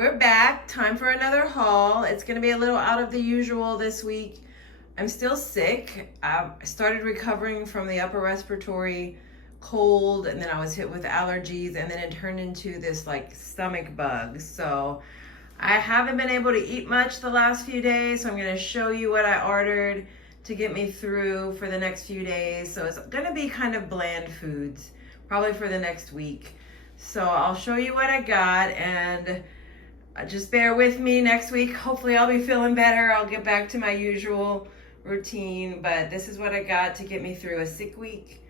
We're back. Time for another haul. It's going to be a little out of the usual this week. I'm still sick. I started recovering from the upper respiratory cold, and then I was hit with allergies, and then it turned into this like stomach bug. So I haven't been able to eat much the last few days, so I'm going to show you what I ordered to get me through for the next few days. So it's going to be kind of bland foods, probably for the next week. So I'll show you what I got, and just bear with me next week. Hopefully I'll be feeling better. I'll get back to my usual routine, but this is what I got to get me through a sick week.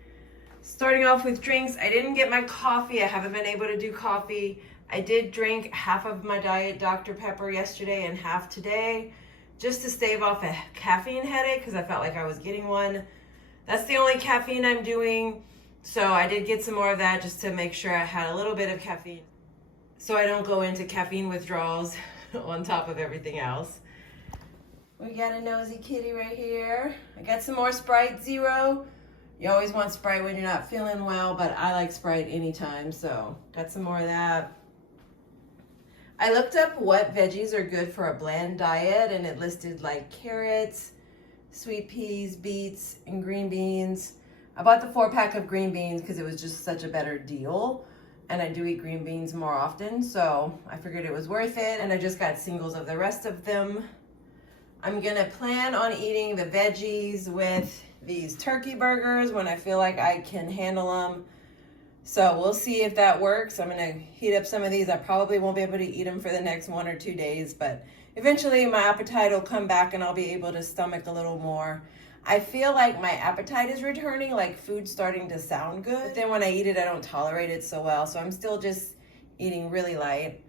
Starting off with drinks, I didn't get my coffee. I haven't been able to do coffee. I did drink half of my diet Dr. Pepper yesterday and half today, just to stave off a caffeine headache because I felt like I was getting one. That's the only caffeine I'm doing. So I did get some more of that just to make sure I had a little bit of caffeine, so I don't go into caffeine withdrawals on top of everything else. We got a nosy kitty right here. I got some more Sprite Zero. You always want Sprite when you're not feeling well, but I like Sprite anytime, so got some more of that. I looked up what veggies are good for a bland diet, and it listed like carrots, sweet peas, beets, and green beans. I bought the 4-pack of green beans because it was just such a better deal. And I do eat green beans more often, so I figured it was worth it. And I just got singles of the rest of them. I'm gonna plan on eating the veggies with these turkey burgers when I feel like I can handle them. So we'll see if that works. I'm gonna heat up some of these. I probably won't be able to eat them for the next 1 or 2 days, but eventually my appetite will come back and I'll be able to stomach a little more. I feel like my appetite is returning, like food's starting to sound good. But then when I eat it, I don't tolerate it so well. So I'm still just eating really light.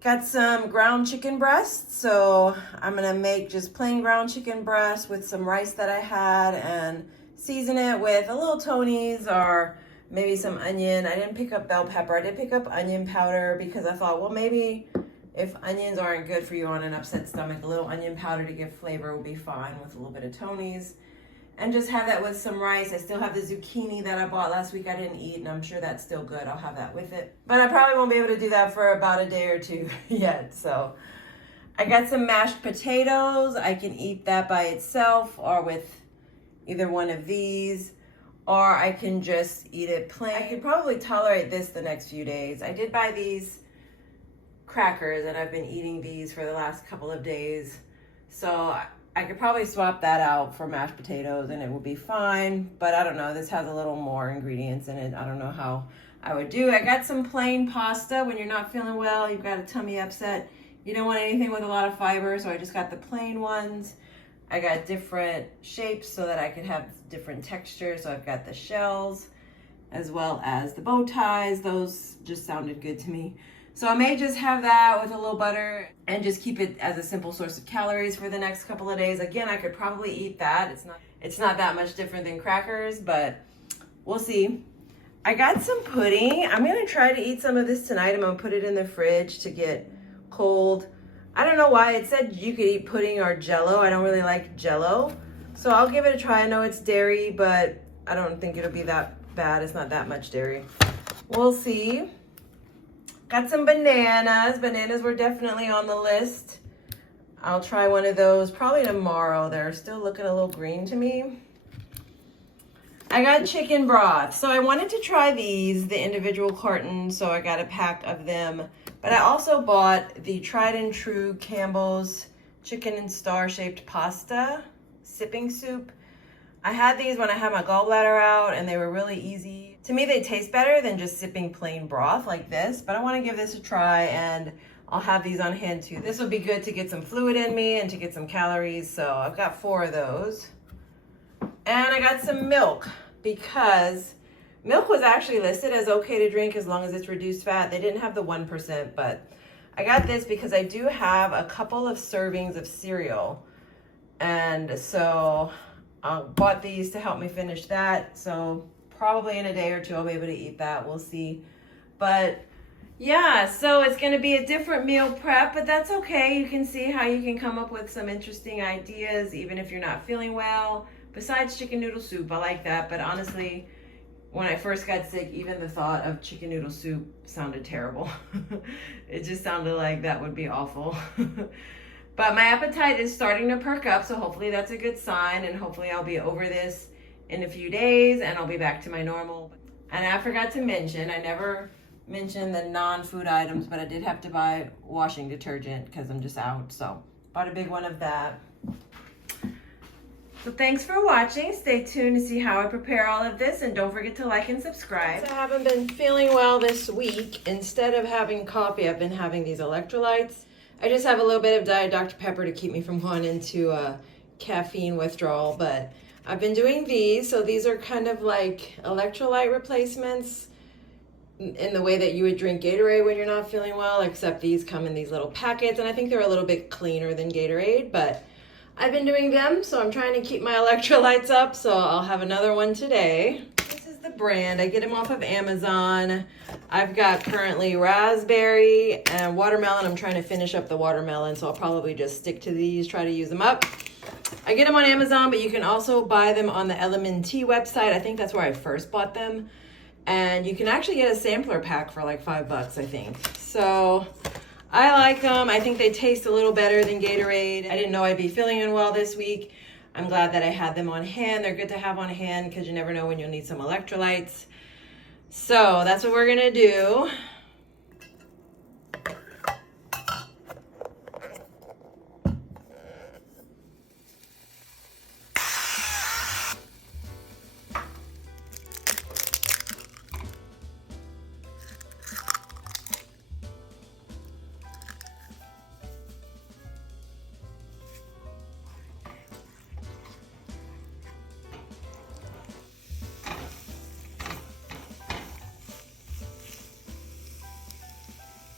Got some ground chicken breasts. So I'm gonna make just plain ground chicken breast with some rice that I had and season it with a little Tony's or maybe some onion. I didn't pick up bell pepper. I did pick up onion powder because I thought, well, maybe if onions aren't good for you on an upset stomach, a little onion powder to give flavor will be fine with a little bit of Tony's. And just have that with some rice. I still have the zucchini that I bought last week I didn't eat, and I'm sure that's still good. I'll have that with it. But I probably won't be able to do that for about a day or two yet. So I got some mashed potatoes. I can eat that by itself or with either one of these, or I can just eat it plain. I could probably tolerate this the next few days. I did buy these crackers and I've been eating these for the last couple of days, so I could probably swap that out for mashed potatoes and it will be fine. But I don't know, this has a little more ingredients in it. I don't know how I would do. I got some plain pasta. When you're not feeling well, you've got a tummy upset, you don't want anything with a lot of fiber, so I just got the plain ones. I got different shapes so that I could have different textures. So I've got the shells as well as the bow ties. Those just sounded good to me. So I may just have that with a little butter and just keep it as a simple source of calories for the next couple of days. Again, I could probably eat that. It's not that much different than crackers, but we'll see. I got some pudding. I'm gonna try to eat some of this tonight. I'm gonna put it in the fridge to get cold. I don't know why it said you could eat pudding or Jell-O. I don't really like Jell-O, so I'll give it a try. I know it's dairy, but I don't think it'll be that bad. It's not that much dairy. We'll see. Got some bananas. Bananas were definitely on the list. I'll try one of those probably tomorrow. They're still looking a little green to me. I got chicken broth. So I wanted to try these, the individual cartons, so I got a pack of them. But I also bought the tried and true Campbell's chicken and star-shaped pasta sipping soup. I had these when I had my gallbladder out, and they were really easy. To me, they taste better than just sipping plain broth like this, but I want to give this a try, and I'll have these on hand too. This will be good to get some fluid in me and to get some calories, so I've got 4 of those. And I got some milk, because milk was actually listed as okay to drink as long as it's reduced fat. They didn't have the 1%, but I got this because I do have a couple of servings of cereal, and so I bought these to help me finish that. So probably in a day or 2 I'll be able to eat that. We'll see. But yeah, so it's going to be a different meal prep, but that's okay. You can see how you can come up with some interesting ideas even if you're not feeling well. Besides chicken noodle soup, I like that, but honestly, when I first got sick, even the thought of chicken noodle soup sounded terrible. It just sounded like that would be awful. But my appetite is starting to perk up, so hopefully that's a good sign, and hopefully I'll be over this in a few days and I'll be back to my normal. And I forgot to mention, I never mentioned the non-food items, but I did have to buy washing detergent because I'm just out, so bought a big one of that. So thanks for watching. Stay tuned to see how I prepare all of this, and don't forget to like and subscribe. I haven't been feeling well this week. Instead of having coffee, I've been having these electrolytes. I just have a little bit of Diet Dr. Pepper to keep me from going into a caffeine withdrawal, but I've been doing these. So these are kind of like electrolyte replacements in the way that you would drink Gatorade when you're not feeling well, except these come in these little packets, and I think they're a little bit cleaner than Gatorade, but I've been doing them, so I'm trying to keep my electrolytes up, so I'll have another one today. This is the brand. I get them off of Amazon. I've got currently raspberry and watermelon. I'm trying to finish up the watermelon, so I'll probably just stick to these, try to use them up. I get them on Amazon, but you can also buy them on the LMNT website. I think that's where I first bought them. And you can actually get a sampler pack for like $5, I think. So I like them. I think they taste a little better than Gatorade. I didn't know I'd be feeling unwell this week. I'm glad that I had them on hand. They're good to have on hand because you never know when you'll need some electrolytes. So that's what we're gonna do.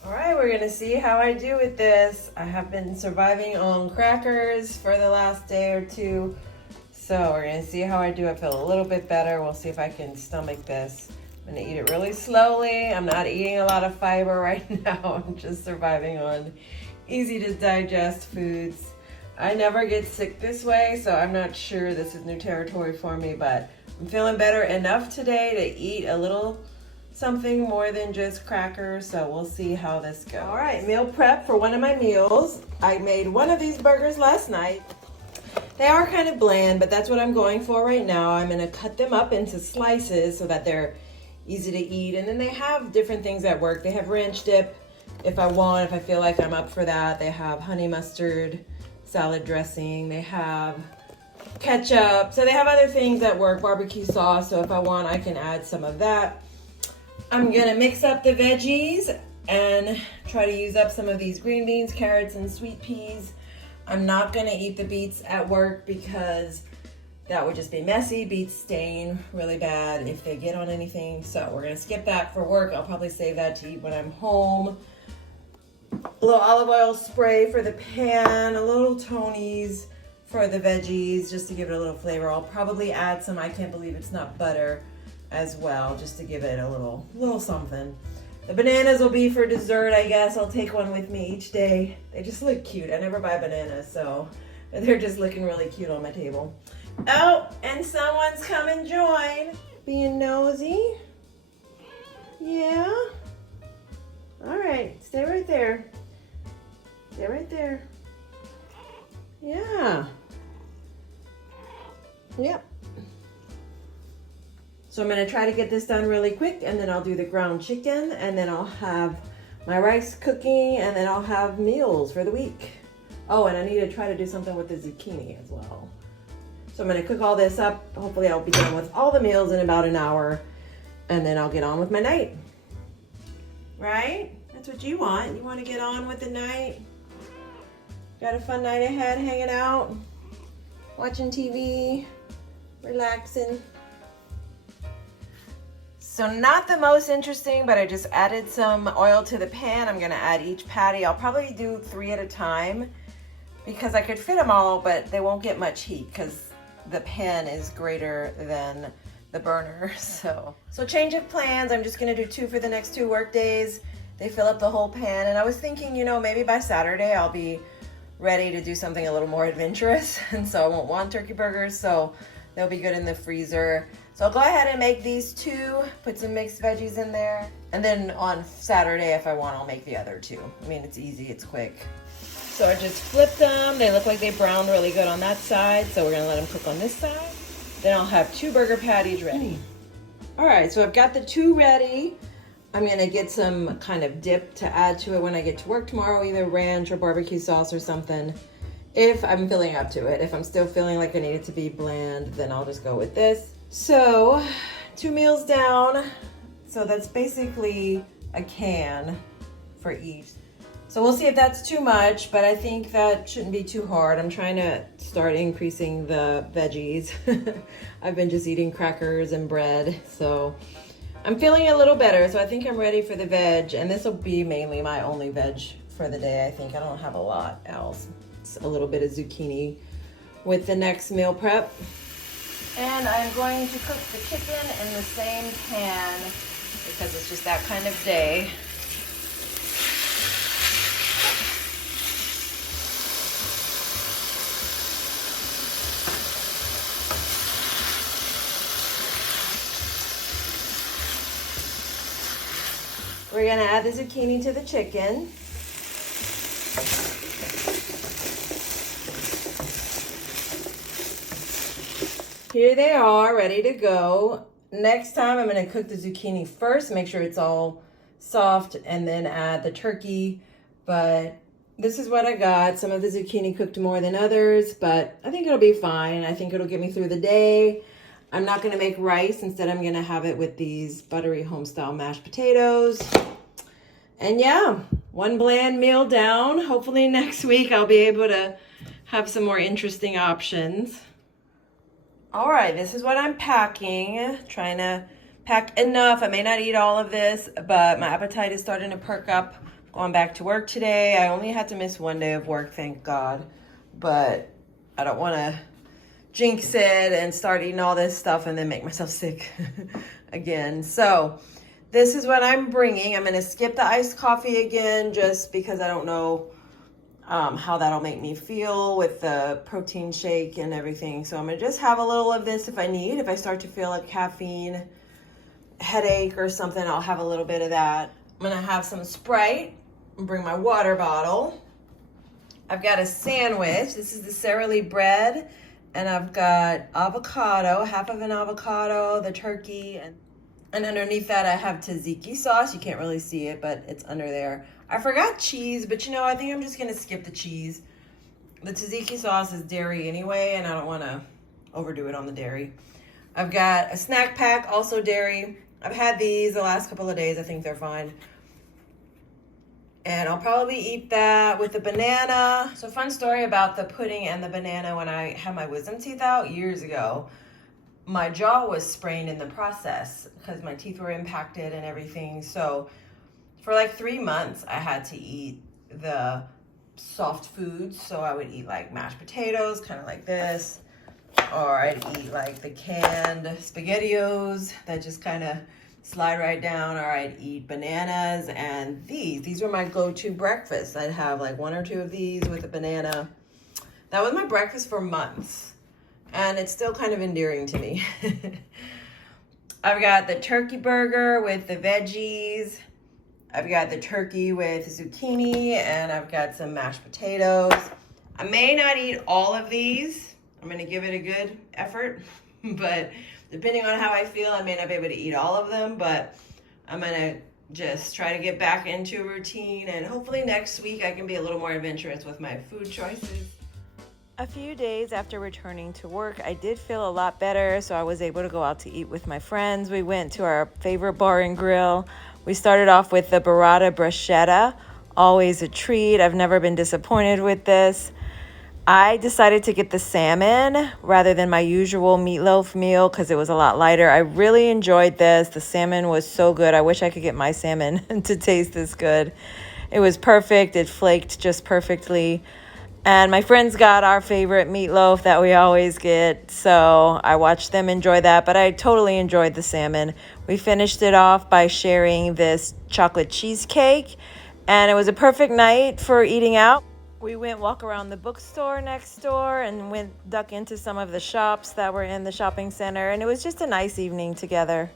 All right, we're gonna see how I do with this. I have been surviving on crackers for the last day or two. So we're gonna see how I do. I feel a little bit better. We'll see if I can stomach this. I'm gonna eat it really slowly. I'm not eating a lot of fiber right now. I'm just surviving on easy to digest foods. I never get sick this way, so I'm not sure this is new territory for me, but I'm feeling better enough today to eat a little something more than just crackers, so we'll see how this goes. All right, meal prep for one of my meals. I made one of these burgers last night. They are kind of bland, but that's what I'm going for right now. I'm gonna cut them up into slices so that they're easy to eat, and then they have different things that work. They have ranch dip if I want, if I feel like I'm up for that. They have honey mustard salad dressing. They have ketchup, so they have other things that work, barbecue sauce, so if I want I can add some of that. I'm gonna mix up the veggies and try to use up some of these green beans, carrots, and sweet peas. I'm not gonna eat the beets at work because that would just be messy. Beets stain really bad if they get on anything, so we're gonna skip that for work. I'll probably save that to eat when I'm home. A little olive oil spray for the pan, a little Tony's for the veggies, just to give it a little flavor. I'll probably add some, I can't believe it's not butter, as well, just to give it a little something. The bananas will be for dessert, I guess. I'll take one with me each day. They just look cute. I never buy bananas, so they're just looking really cute on my table. Oh, and someone's come and join. Being nosy. Yeah. All right, stay right there. Stay right there. Yeah. Yep. So I'm gonna try to get this done really quick, and then I'll do the ground chicken, and then I'll have my rice cooking, and then I'll have meals for the week. Oh, and I need to try to do something with the zucchini as well. So I'm gonna cook all this up. Hopefully I'll be done with all the meals in about an hour, and then I'll get on with my night. Right? That's what you want. You want to get on with the night? Got a fun night ahead, hanging out, watching TV, relaxing. So not the most interesting, but I just added some oil to the pan. I'm gonna add each patty. I'll probably do 3 at a time because I could fit them all, but they won't get much heat because the pan is greater than the burner. So change of plans. I'm just gonna do 2 for the next 2 work days. They fill up the whole pan, and I was thinking, you know, maybe by Saturday I'll be ready to do something a little more adventurous, and so I won't want turkey burgers. So They'll be good in the freezer. So I'll go ahead and make these 2, put some mixed veggies in there. And then on Saturday, if I want, I'll make the other 2. I mean, it's easy, it's quick. So I just flipped them. They look like they browned really good on that side. So we're gonna let them cook on this side. Then I'll have 2 burger patties ready. All right, so I've got the 2 ready. I'm gonna get some kind of dip to add to it when I get to work tomorrow, either ranch or barbecue sauce or something. If I'm feeling up to it. If I'm still feeling like I need it to be bland, then I'll just go with this. So 2 meals down. So that's basically a can for each. So we'll see if that's too much, but I think that shouldn't be too hard. I'm trying to start increasing the veggies. I've been just eating crackers and bread, so I'm feeling a little better. So I think I'm ready for the veg, and this will be mainly my only veg for the day. I think I don't have a lot else. It's a little bit of zucchini with the next meal prep. And I'm going to cook the chicken in the same pan because it's just that kind of day. We're gonna add the zucchini to the chicken. Here they are, ready to go. Next time I'm gonna cook the zucchini first, make sure it's all soft, and then add the turkey. But this is what I got. Some of the zucchini cooked more than others, but I think it'll be fine. I think it'll get me through the day. I'm not gonna make rice. Instead, I'm gonna have it with these buttery home-style mashed potatoes. And yeah, 1 bland meal down. Hopefully next week I'll be able to have some more interesting options. All right, this is what I'm packing. Trying to pack enough. I may not eat all of this, but my appetite is starting to perk up. Going back to work today. I only had to miss 1 day of work, thank God. But I don't want to jinx it and start eating all this stuff and then make myself sick again. So this is what I'm bringing. I'm going to skip the iced coffee again just because I don't know how that'll make me feel with the protein shake and everything. So I'm going to just have a little of this if I need. If I start to feel a caffeine headache or something, I'll have a little bit of that. I'm going to have some Sprite and bring my water bottle. I've got a sandwich. This is the Sara Lee bread. And I've got avocado, half of an avocado, the turkey, and underneath that I have tzatziki sauce. You can't really see it, but it's under there. I forgot cheese, but you know, I think I'm just gonna skip the cheese. The tzatziki sauce is dairy anyway, and I don't wanna overdo it on the dairy. I've got a snack pack, also dairy. I've had these the last couple of days. I think they're fine. And I'll probably eat that with a banana. So fun story about the pudding and the banana. When I had my wisdom teeth out years ago, my jaw was sprained in the process because my teeth were impacted and everything. So for like 3 months, I had to eat the soft foods. So I would eat like mashed potatoes, kind of like this. Or I'd eat like the canned SpaghettiOs that just kind of slide right down, or I'd eat bananas, and these were my go-to breakfast. I'd have like 1 or 2 of these with a banana. That was my breakfast for months, and it's still kind of endearing to me. I've got the turkey burger with the veggies. I've got the turkey with zucchini, and I've got some mashed potatoes. I may not eat all of these. I'm gonna give it a good effort, but depending on how I feel, I may not be able to eat all of them, but I'm gonna just try to get back into a routine, and hopefully next week I can be a little more adventurous with my food choices. A few days after returning to work, I did feel a lot better, so I was able to go out to eat with my friends. We went to our favorite bar and grill. We started off with the burrata bruschetta, always a treat. I've never been disappointed with this. I decided to get the salmon rather than my usual meatloaf meal because it was a lot lighter. I really enjoyed this. The salmon was so good. I wish I could get my salmon to taste this good. It was perfect. It flaked just perfectly. And my friends got our favorite meatloaf that we always get. So I watched them enjoy that, but I totally enjoyed the salmon. We finished it off by sharing this chocolate cheesecake, and it was a perfect night for eating out. We went walk around the bookstore next door and went duck into some of the shops that were in the shopping center, and it was just a nice evening together.